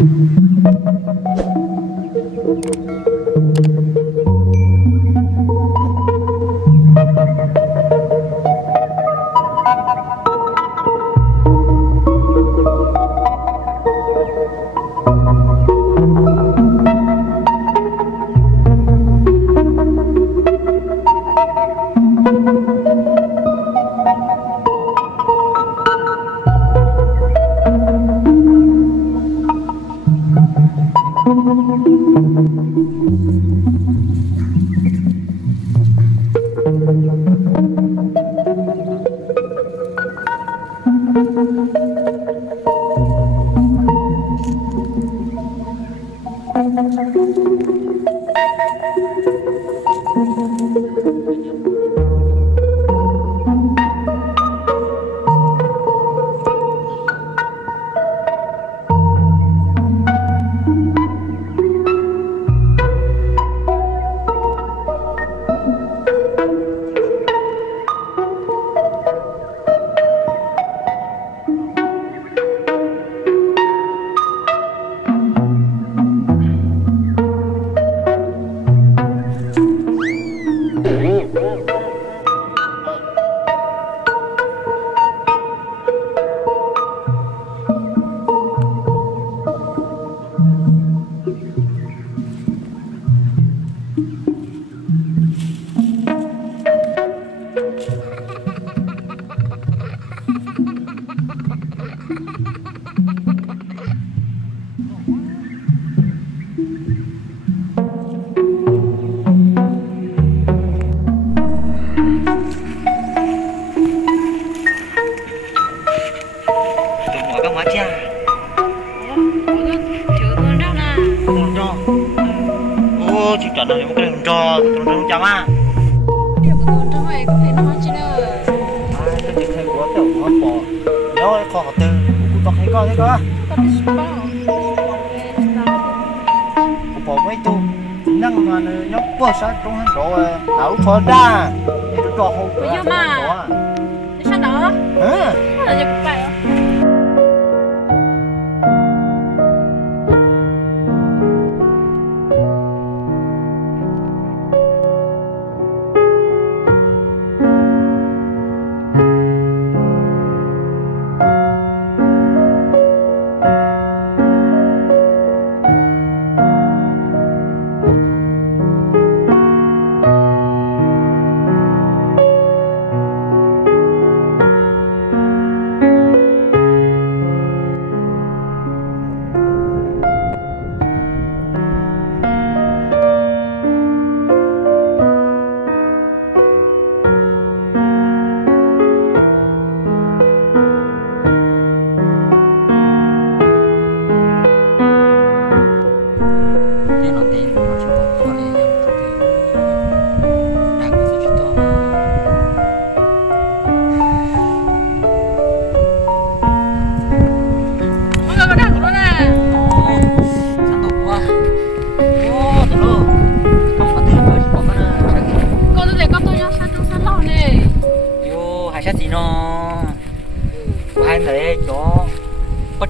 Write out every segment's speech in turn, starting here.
Chị chọn là một cái đường trò, đường trò chăm à. Điều của con trong này có thể nói chứ đâu. Cái chuyện này của tiểu con bỏ, nhớ khó từ, cũng tóc thấy coi thế cơ. Con đi spa. Bỏ mấy tu, năng mà nhóc bớt sát trong hắn rồi, áo thua đa, để nó trò hộp. Bây giờ mà, đi sao đó? Hả? Là giờ cũng phải không?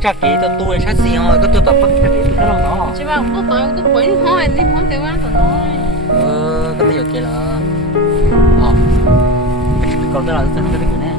Chắc kỹ tôi sát xì thôi, có tôi tập bắt chắc kỹ tôi nó nó. Chứ mà tôi quấy thôi, đi muốn tiêu ăn của nó. Cái điều kia là, còn tôi là tôi nó cái này.